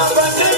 ਆਪ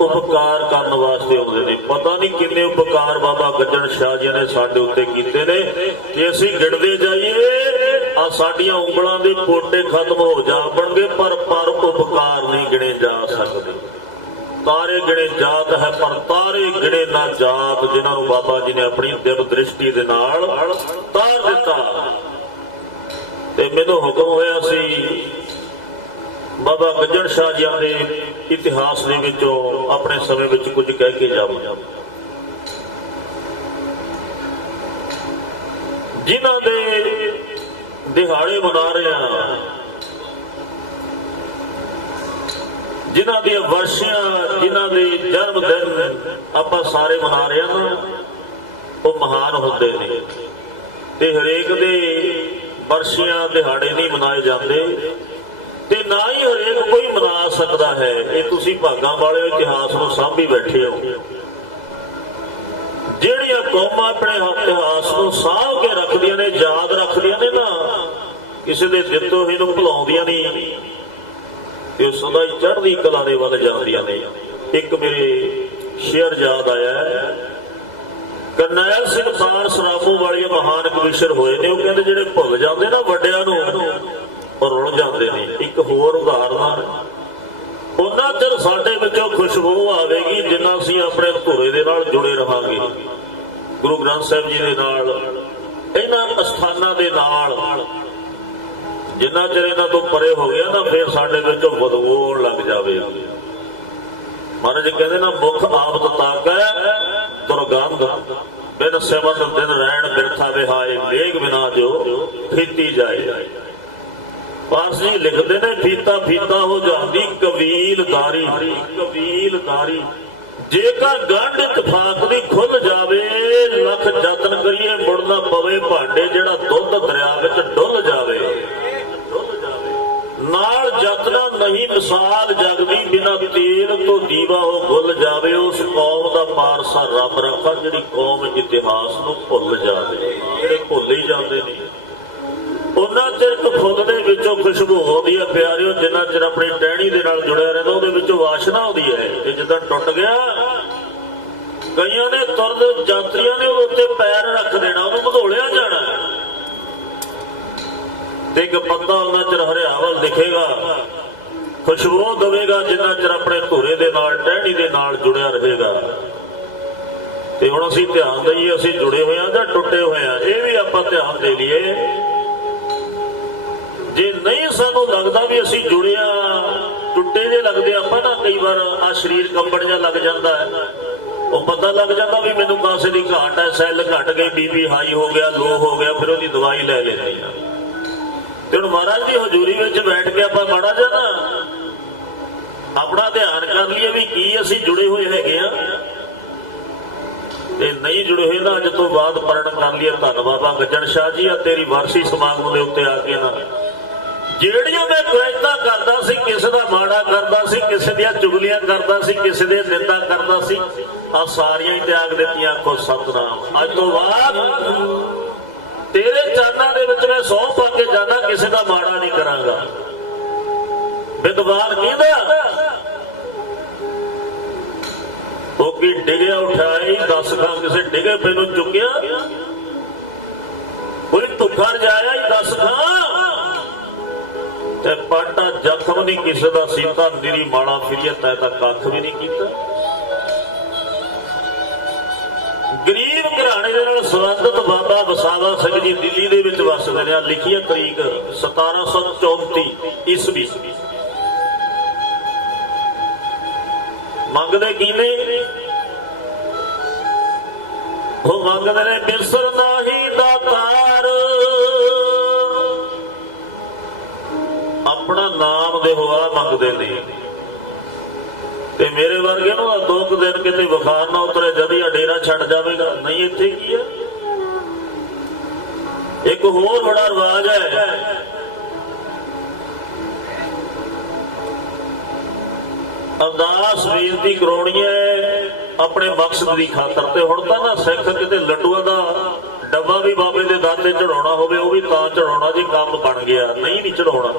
ਉਪਕਾਰ ਕਰਨ ਵਾਸਤੇ ਆਉਂਦੇ ਨੇ। ਪਤਾ ਨਹੀਂ ਕਿੰਨੇ ਉਪਕਾਰ ਬਾਬਾ ਗੱਜਣ ਸ਼ਾਹ ਜੀ ਨੇ ਸਾਡੇ ਉੱਤੇ ਕੀਤੇ ਨੇ। ਜੇ ਅਸੀਂ ਗਿਣਦੇ ਜਾਈਏ ਆ ਸਾਡੀਆਂ ਉਂਗਲਾਂ ਦੇ ਪੋਟੇ ਖਤਮ ਹੋ ਜਾਣਗੇ, ਪਰ ਪਰ ਉਪਕਾਰ ਨਹੀਂ ਗਿਣੇ ਜਾ ਸਕਦੇ। ਤਾਰੇ ਗਿਣੇ ਜਾਤ ਹੈ, ਪਰ ਤਾਰੇ ਗਿਣੇ ਨਾ ਜਾਤ, ਜਿਨ੍ਹਾਂ ਨੂੰ ਬਾਬਾ ਜੀ ਨੇ ਆਪਣੀ ਦਿਵ ਦ੍ਰਿਸ਼ਟੀ ਦੇ ਨਾਲ ਤਾਰ ਦਿੱਤਾ। ਤੇ ਮੈਨੂੰ ਹੁਕਮ ਹੋਇਆ ਸੀ, ਬਾਬਾ ਗੱਜਣ ਸ਼ਾਹ ਜੀ ਦੇ ਇਤਿਹਾਸ ਦੇ ਵਿੱਚੋਂ ਆਪਣੇ ਸਮੇਂ ਵਿੱਚ ਕੁਝ ਕਹਿ ਕੇ ਜਾਵਾਂ। ਜਿਨ੍ਹਾਂ ਦੇ ਦਿਹਾੜੇ ਮਨਾ ਰਹੇ ਆ ਜਿਨ੍ਹਾਂ ਦੀਆਂ ਵਰਸ਼ੀਆਂ, ਜਿਨ੍ਹਾਂ ਦੇ ਜਨਮ ਦਿਨ ਆਪਾਂ ਸਾਰੇ ਮਨਾ ਰਹੇ ਹਾਂ, ਉਹ ਮਹਾਨ ਹੁੰਦੇ ਨੇ। ਤੇ ਹਰੇਕ ਦੇ ਵਰਸ਼ੀਆਂ ਦਿਹਾੜੇ ਨਹੀਂ ਮਨਾਏ ਜਾਂਦੇ। ਤੇ ਨਾ ਹੀ ਹਰੇਕ ਕੋਈ ਮਨਾ ਸਕਦਾ ਹੈ। ਇਹ ਤੁਸੀਂ ਭਾਗਾਂ ਵਾਲੇ ਇਤਿਹਾਸ ਨੂੰ ਸਾਂਭੀ ਬੈਠੇ ਹੋ। ਜਿਹੜੀਆਂ ਕੌਮਾਂ ਆਪਣੇ ਇਤਿਹਾਸ ਨੂੰ ਸਾਂਭ ਕੇ ਰੱਖਦੀਆਂ ਨੇ, ਯਾਦ ਰੱਖਦੀਆਂ ਨੇ ਨਾ, ਕਿਸੇ ਦੇ ਦਿੱਤੋ ਹੀ ਨੂੰ ਭੁਲਾਉਂਦੀਆਂ ਨਹੀਂ। ਤੇ ਸਦਾ ਹੀ ਚੜ੍ਹਦੀ ਕਲਾ ਦੇ ਵੱਲ ਜਾਂਦੀਆਂ ਨੇ। ਇੱਕ ਮੇਰੇ ਸ਼ੇਰ ਯਾਦ ਆਇਆ ਕਰਨੈਲ ਸਿੰਘ ਪਾਰ ਸਰਾਮੂ ਵਾਲੇ ਮਹਾਨ ਕਵੀਸ਼ਰ ਹੋਏ ਨੇ। ਉਹ ਕਹਿੰਦੇ ਜਿਹੜੇ ਭੁੱਲ ਜਾਂਦੇ ਨਾ ਵੱਡਿਆਂ ਨੂੰ ਰੁੱਲ ਜਾਂਦੇ ਨੇ। ਇੱਕ ਹੋਰ ਉਦਾਹਰਨ ਉਹਨਾਂ ਚਿਰ ਸਾਡੇ ਵਿੱਚੋਂ ਖੁਸ਼ਬੂ ਆਵੇਗੀ ਜਿੰਨਾ ਅਸੀਂ ਆਪਣੇ ਧੁਰੇ ਦੇ ਨਾਲ ਜੁੜੇ ਰਹਾਂਗੇ। ਗੁਰੂ ਗ੍ਰੰਥ ਸਾਹਿਬ ਜੀ ਦੇ ਨਾਲ, ਇਹਨਾਂ ਅਸਥਾਨਾਂ ਦੇ ਨਾਲ। ਜਿੰਨਾ ਚਿਰ ਇਹਨਾਂ ਤੋਂ ਪਰੇ ਹੋ ਗਿਆ ਨਾ, ਫਿਰ ਸਾਡੇ ਵਿੱਚੋਂ ਬਦਬੂ ਲੱਗ ਜਾਵੇ। ਮਹਾਰਾਜ ਕਹਿੰਦੇ ਨਾ, ਮੁਖ ਆਪ ਤਾਕੈ ਦੁਰਗੰਧ। ਬਿਨ ਸੇਵਨ ਦਿਨ ਰਹਿਣ ਬਿਰਥਾ ਵਿਹਾਏ ਵੇਗ ਬਿਨਾ ਜੋ ਫੀਤੀ ਜਾਏ। ਜੀ ਲਿਖਦੇ ਨੇ ਫੀਤਾ ਫੀਤਾ ਹੋ ਜਾਂਦੀ ਕਬੀਲਦਾਰੀ ਕਬੀਲਦਾਰੀ ਜੇਕਰ ਗੰਢ ਇਤਫਾਕ ਦੀ ਖੁੱਲ ਜਾਵੇ ਲੱਖ ਯਤਨ ਕਰੀਏ ਮੁੜਨਾ ਪਵੇ ਭਾਂਡੇ ਜਿਹੜਾ ਦੁੱਧ ਦਰਿਆ ਵਿੱਚ ਡੁੱਲ ਜਾਵੇ। ਨਾਲ ਯਤਨਾ ਨਹੀਂ ਮਿਸਾਲ ਜਗਦੀ ਬਿਨਾ ਤੇਲ ਤੋਂ ਦੀਵਾ ਹੋ ਗੁੱਲ ਜਾਵੇ ਉਸ ਕੌਮ ਦਾ ਪਾਰਸਾ ਰੱਬ ਰੱਖਾ ਜਿਹੜੀ ਕੌਮ ਇਤਿਹਾਸ ਨੂੰ ਭੁੱਲ ਜਾਵੇ। ਜਿਹੜੇ ਭੁੱਲ ਹੀ ਜਾਂਦੇ ਨੇ। ਚਿਰ ਇੱਕ ਫੁੱਲ ਦੇ ਵਿੱਚੋਂ ਖੁਸ਼ਬੂ ਆਉਂਦੀ ਹੈ, ਪਿਆਰਿਓ, ਜਿੰਨਾ ਚਿਰ ਆਪਣੀ ਟਹਿਣੀ ਦੇ ਨਾਲ ਜੁੜਿਆ ਰਹਿੰਦਾ, ਉਹਦੇ ਵਿੱਚੋਂ ਵਾਸ਼ਨਾ ਆਉਂਦੀ ਹੈ। ਤੇ ਜਦੋਂ ਟੁੱਟ ਗਿਆ, ਕਈਆਂ ਨੇ ਤੁਰਦ ਯਾਤਰੀਆਂ ਨੇ ਉੱਤੇ ਪੈਰ ਰੱਖ ਦੇਣਾ, ਉਹਨੂੰ ਮਧੋਲਿਆ ਜਾਣਾ। ਤੇ ਇੱਕ ਉਹਨਾਂ ਚਿਰ ਹਰਿਆਵਲ ਦਿਖੇਗਾ। ਖੁਸ਼ਬੂ ਦਵੇਗਾ, ਜਿੰਨਾ ਚਿਰ ਆਪਣੇ ਧੁਰੇ ਦੇ ਨਾਲ ਟਹਿਣੀ ਦੇ ਨਾਲ ਜੁੜਿਆ ਰਹੇਗਾ। ਤੇ ਹੁਣ ਅਸੀਂ ਧਿਆਨ ਦਈਏ, ਅਸੀਂ ਜੁੜੇ ਹੋਏ ਆ ਜਾਂ ਟੁੱਟੇ ਹੋਏ ਆ ਇਹ ਵੀ ਆਪਾਂ ਧਿਆਨ ਦੇ ਲਈਏ। ਜੇ ਨਹੀਂ ਸਾਨੂੰ ਲੱਗਦਾ ਵੀ ਅਸੀਂ ਜੁੜਿਆ, ਟੁੱਟੇ ਜੇ ਲੱਗਦੇ ਆਪਾਂ ਨਾ ਕਈ ਵਾਰ ਆ ਸਰੀਰ ਕੰਬਣ ਜਾਂ ਲੱਗ ਜਾਂਦਾ ਹੈ। ਉਹ ਪਤਾ ਲੱਗ ਜਾਂਦਾ ਵੀ ਮੈਨੂੰ ਕਾਸੇ ਦੀ ਘਾਟ ਹੈ, ਸੈੱਲ ਘਟ ਗਏ, ਬੀਪੀ ਹਾਈ ਹੋ ਗਿਆ, ਲੋ ਹੋ ਗਿਆ, ਫਿਰ ਉਹਦੀ ਦਵਾਈ ਲੈ ਲੈਣੀ ਆ ਤੇ ਹੁਣ ਮਹਾਰਾਜ ਦੀ ਹਜ਼ੂਰੀ ਵਿੱਚ ਬੈਠ ਕੇ ਆਪਾਂ ਮਾੜਾ ਜਿਹਾ ਨਾ ਆਪਣਾ ਧਿਆਨ ਕਰ ਲਈਏ ਵੀ ਕੀ ਅਸੀਂ ਜੁੜੇ ਹੋਏ ਹੈਗੇ ਆ ਤੇ ਨਹੀਂ ਜੁੜੇ ਹੋਏ ਨਾ ਅੱਜ ਤੋਂ ਬਾਅਦ ਪਰਣ ਕਰ ਲਈਏ। ਧੰਨ ਬਾਬਾ ਗੱਜਣ ਸ਼ਾਹ ਜੀ ਆ ਤੇਰੀ ਵਾਰਸੀ ਸਮਾਗਮ ਦੇ ਉੱਤੇ ਆ ਕੇ ਨਾ। ਜਿਹੜੀਆਂ ਮੈਂ ਕੁਐਤਾ ਕਰਦਾ ਸੀ, ਕਿਸੇ ਦਾ ਮਾੜਾ ਕਰਦਾ ਸੀ, ਕਿਸੇ ਦੀਆਂ ਚੁਗਲੀਆਂ ਕਰਦਾ ਸੀ, ਕਿਸੇ ਦੇ ਨਿੰਦਾ ਕਰਦਾ ਸੀ ਆ ਸਾਰੀਆਂ ਹੀ ਤਿਆਗ ਦਿੱਤੀਆਂ ਖੁਦ ਸਤਨਾਮ। ਅੱਜ ਤੋਂ ਬਾਅਦ ਤੇਰੇ ਚਰਨਾਂ ਦੇ ਵਿੱਚ ਮੈਂ ਸੌਂ ਪਾ ਕੇ ਜਾਣਾ, ਕਿਸੇ ਦਾ ਮਾੜਾ ਨਹੀਂ ਕਰਾਂਗਾ। ਵਿਦਵਾਨ ਕਹਿੰਦਾ, ਉਹ ਕੀ ਡਿਗਿਆ ਉਠਾਈ ਦਸ ਖਾਂ ਕਿਸੇ ਡਿਗੇ ਪੈ ਨੂੰ ਚੁੱਕਿਆ। ਕੋਈ ਧੁੱਖਾ ਜਾਇਆ ਹੀ ਖਾਂ ਤੇ ਪਾਟਾ ਜ਼ਖਮ ਨਹੀਂ, ਕਿਸੇ ਦਾ ਸੀਤਾ ਨਿਰੀ ਮਾੜਾ ਫਿਰੀਏ, ਤੈ ਤਾਂ ਕੱਖ ਵੀ ਨਹੀਂ ਕੀਤਾ। ਗਰੀਬ ਘਰਾਣੇ ਦੇ ਨਾਲ ਸੰਬੰਧਿਤ ਬਾਬਾ ਵਸਾਵਾ ਸਿੰਘ ਜੀ ਦਿੱਲੀ ਦੇ ਵਿੱਚ ਵਸਦੇ ਨੇ। ਆਹ ਲਿਖੀ ਹੈ ਤਰੀਕ 1734 ਈਸਵੀ। ਮੰਗਦੇ ਕੀ ਨੇ ਉਹ ਮੰਗਦੇ ਨੇ ਬਿਸਰਦਾ ਹੀ ਦਾਤਾਰ ਆਪਣਾ ਨਾਮ ਦੇ ਹੋਆ ਮੰਗਦੇ ਨੇ ਤੇ ਮੇਰੇ ਵਰਗੇ ਨੂੰ ਆਹ ਦੋ ਕੁ ਦਿਨ ਕਿਤੇ ਬੁਖਾਰ ਨਾ ਉਤਰੇ, ਜਦ ਹੀ ਡੇਰਾ ਛੱਡ ਜਾਵੇਗਾ। ਨਹੀਂ, ਇੱਥੇ ਕੀ ਹੈ ਇੱਕ ਹੋਰ ਬੜਾ ਰਿਵਾਜ ਹੈ। ਅਰਦਾਸ ਬੇਨਤੀ ਕਰਾਉਣੀ ਹੈ ਆਪਣੇ ਮਕਸਦ ਦੀ ਖਾਤਰ। ਤੇ ਹੁਣ ਤਾਂ ਨਾ ਸਿੱਖ ਕਿਤੇ ਲੱਡੂਆਂ ਦਾ ਡੱਬਾ ਵੀ ਬਾਬੇ ਦੇ ਦਰ ਚੜਾਉਣਾ ਹੋਵੇ, ਉਹ ਵੀ ਤਾਂ ਚੜਾਉਣਾ ਜੀ ਕੰਮ ਬਣ ਗਿਆ। ਨਹੀਂ ਨਹੀਂ ਚੜਾਉਣਾ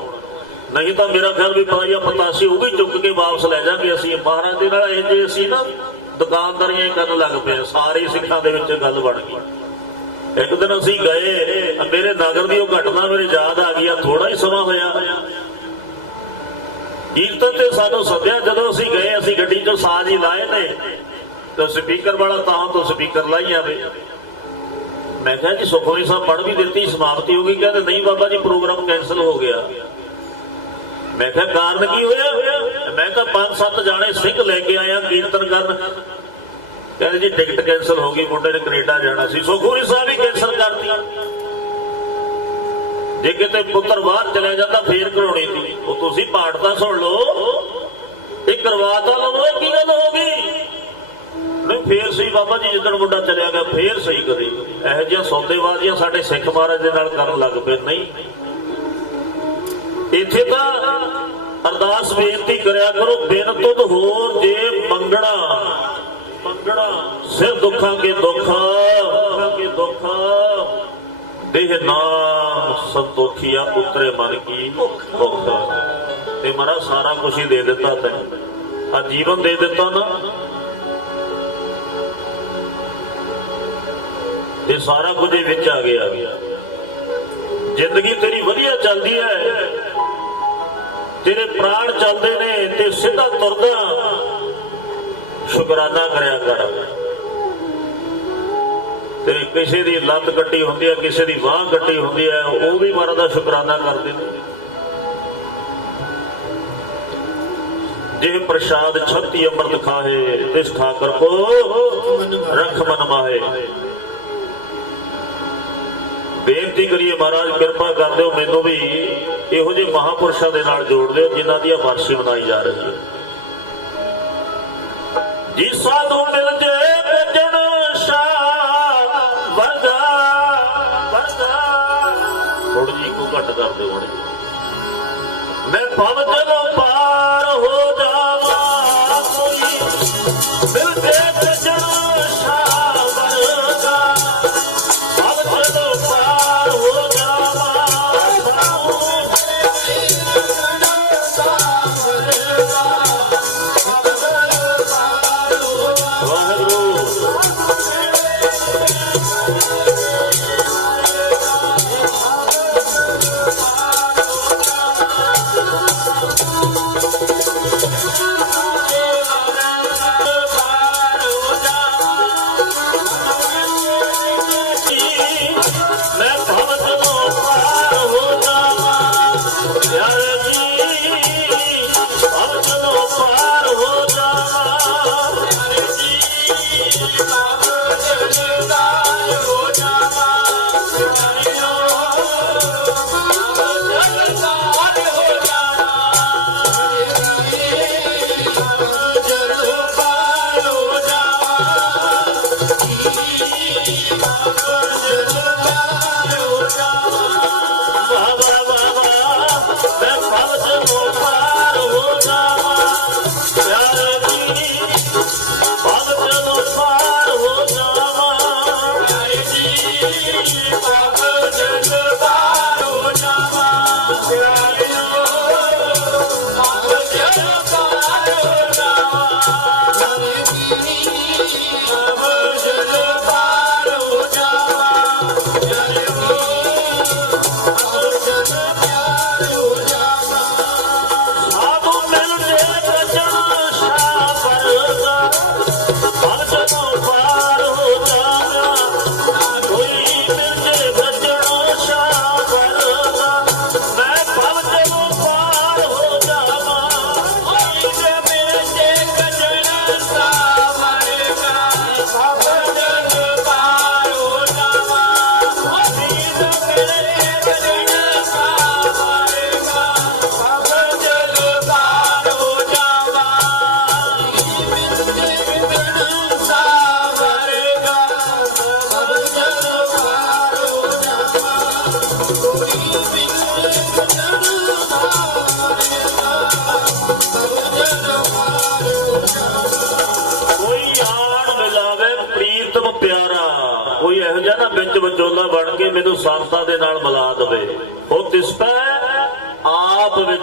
ਨਹੀਂ ਤਾਂ ਮੇਰਾ ਖਿਆਲ ਵੀ ਪਾਈਆ ਪਤਾਸੀ ਉਹ ਵੀ ਚੁੱਕ ਕੇ ਵਾਪਸ ਲੈ ਜਾਾਂਗੇ ਅਸੀਂ। ਮਹਾਰਾਜ ਦੇ ਨਾਲ ਇਹ ਜੇ ਅਸੀਂ ਨਾ ਦੁਕਾਨਦਾਰੀਆਂ ਕਰਨ ਲੱਗ ਪਏ ਸਾਰੇ ਸਿੱਖਾਂ ਦੇ ਵਿੱਚ ਗੱਲ ਬਣ ਗਈ। ਇੱਕ ਦਿਨ ਅਸੀਂ ਗਏ ਮੇਰੇ ਨਗਰ ਦੀ ਉਹ ਘਟਨਾ ਮੇਰੇ ਯਾਦ ਆ ਗਈ ਆ ਥੋੜਾ ਹੀ ਸਮਾਂ ਹੋਇਆ। ਕੀਰਤਨ ਤੇ ਸਾਨੂੰ ਸੱਦਿਆ, ਜਦੋਂ ਅਸੀਂ ਗਏ, ਅਸੀਂ ਗੱਡੀ 'ਚੋਂ ਸਾਜ਼ ਹੀ ਲਾਏ ਨੇ। ਤੇ ਸਪੀਕਰ ਵਾਲਾ ਤਾਂ ਤੋਂ ਸਪੀਕਰ ਲਾਈ ਜਾਵੇ। ਮੈਂ ਕਿਹਾ ਜੀ, ਸੁਖਮਨੀ ਸਾਹਿਬ ਪੜ੍ਹ ਵੀ ਦਿੱਤੀ, ਸਮਾਪਤੀ ਹੋ ਗਈ। ਕਹਿੰਦੇ, ਨਹੀਂ ਬਾਬਾ ਜੀ, ਪ੍ਰੋਗਰਾਮ ਕੈਨਸਲ ਹੋ ਗਿਆ। ਮੈਂ ਕਿਹਾ, ਕਾਰਨ ਕੀ ਹੋਇਆ? ਮੈਂ ਕਿਹਾ, ਪੰਜ ਸੱਤ ਜਾਣੇ ਸਿੰਘ ਲੈ ਕੇ ਆਇਆ ਕੀਰਤਨ ਕਰਨ। ਕਹਿੰਦੇ ਜੀ, ਟਿਕਟ ਕੈਨਸਲ ਹੋ ਗਈ, ਮੁੰਡੇ ਨੇ ਕੈਨੇਡਾ ਜਾਣਾ ਸੀ। ਸੁਖਮਨੀ ਸਾਹਿਬ ਵੀ ਕੈਨਸਲ ਕਰਤੀ। ਜੇ ਕਿਤੇ ਪੁੱਤਰ ਬਾਹਰ ਚਲਿਆ ਜਾਂਦਾ, ਫੇਰ ਕਰਾਉਣੀ ਸੀ ਉਹ ਤੁਸੀਂ ਪਾਠ ਤਾਂ ਸੁਣ ਲਓ। ਇਹ ਕਰਵਾਤਾ ਲਵੋ, ਇਹ ਕੀ ਗੱਲ ਹੋ ਗਈ? ਨਹੀਂ, ਫੇਰ ਸਹੀ ਬਾਬਾ ਜੀ, ਜਿੱਦਣ ਮੁੰਡਾ ਚਲਿਆ ਗਿਆ, ਫੇਰ ਸਹੀ ਕਰੇ। ਇਹੋ ਜਿਹੀਆਂ ਸੌਦੇਬਾਜ਼ੀਆਂ ਸਾਡੇ ਸਿੱਖ ਮਹਾਰਾਜ ਦੇ ਨਾਲ ਕਰਨ ਲੱਗ ਪਏ, ਨਹੀਂ। ਇੱਥੇ ਤਾਂ ਅਰਦਾਸ ਬੇਨਤੀ ਕਰਿਆ ਕਰੋ ਬਿਨ ਤੁਧ ਹੋਰ ਜੇ ਮੰਗਣਾ ਮੰਗਣਾ, ਸਿਰ ਦੁੱਖਾਂ ਕੇ ਦੁੱਖਾ ਕੇ ਦੁੱਖਾ। ਦੇਹ ਨਾਮ ਸੰਤੋਖੀਆ, ਉਤਰੇ ਮਨ ਕੀ ਭੁੱਖ ਤੇ ਮਰਾ ਸਾਰਾ ਕੁਝ ਹੀ ਦੇ ਦਿੱਤਾ ਤੈਨੂੰ। ਆ ਜੀਵਨ ਦੇ ਦਿੱਤਾ ਨਾ। ਇਹ ਸਾਰਾ ਕੁਝ ਹੀ ਵਿੱਚ ਆ ਗਿਆ। ਜ਼ਿੰਦਗੀ ਤੇਰੀ ਵਧੀਆ ਚੱਲਦੀ ਹੈ। ਤੇਰੇ ਪ੍ਰਾਣ ਚੱਲਦੇ ਨੇ ਤੇ ਸਿੱਧਾ ਤੁਰਦਿਆਂ ਸ਼ੁਕਰਾਨਾ ਕਰਿਆ ਕਰ। ਤੇ ਕਿਸੇ ਦੀ ਲੱਤ ਕੱਟੀ ਹੁੰਦੀ ਹੈ ਕਿਸੇ ਦੀ ਬਾਹ ਕੱਟੀ ਹੁੰਦੀ ਹੈ ਉਹ ਵੀ ਮਹਾਰਾਜ ਦਾ ਸ਼ੁਕਰਾਨਾ ਕਰਦੇ ਨੇ। ਜੇ ਪ੍ਰਸ਼ਾਦ ਛੱਤੀ ਅੰਮ੍ਰਿਤ ਖਾਏ ਤਿਸ ਠਾਕਰ ਕੋ ਰਖ ਮਨ ਮਾਹੇ। ਬੇਨਤੀ ਕਰੀਏ ਮਹਾਰਾਜ, ਕਿਰਪਾ ਕਰ ਦਿਓ ਮੈਨੂੰ ਵੀ। ਇਹੋ ਜਿਹੇ ਮਹਾਪੁਰਸ਼ਾਂ ਦੇ ਨਾਲ ਜੋੜਦੇ ਹੋ ਜਿਨ੍ਹਾਂ ਦੀ ਵਰਸੀ ਮਨਾਈ ਜਾ ਰਹੀ ਹੈ। ਜੀ ਸਾਧੂ ਮਿਲ ਜੇ ਭਜਨ ਸ਼ਾਹ ਵਰਗਾ ਵਰਗਾ ਥੋੜੀ ਜੀ ਕੋ ਘੱਟ ਕਰ ਦਿਓ ਹੁਣ ਮੈਂ ਭਵ ਜਨੋਂ ਪਾਰ ਹੋ ਜਾਵਾਂ, ਕੋਈ ਮਿਲ ਜੇ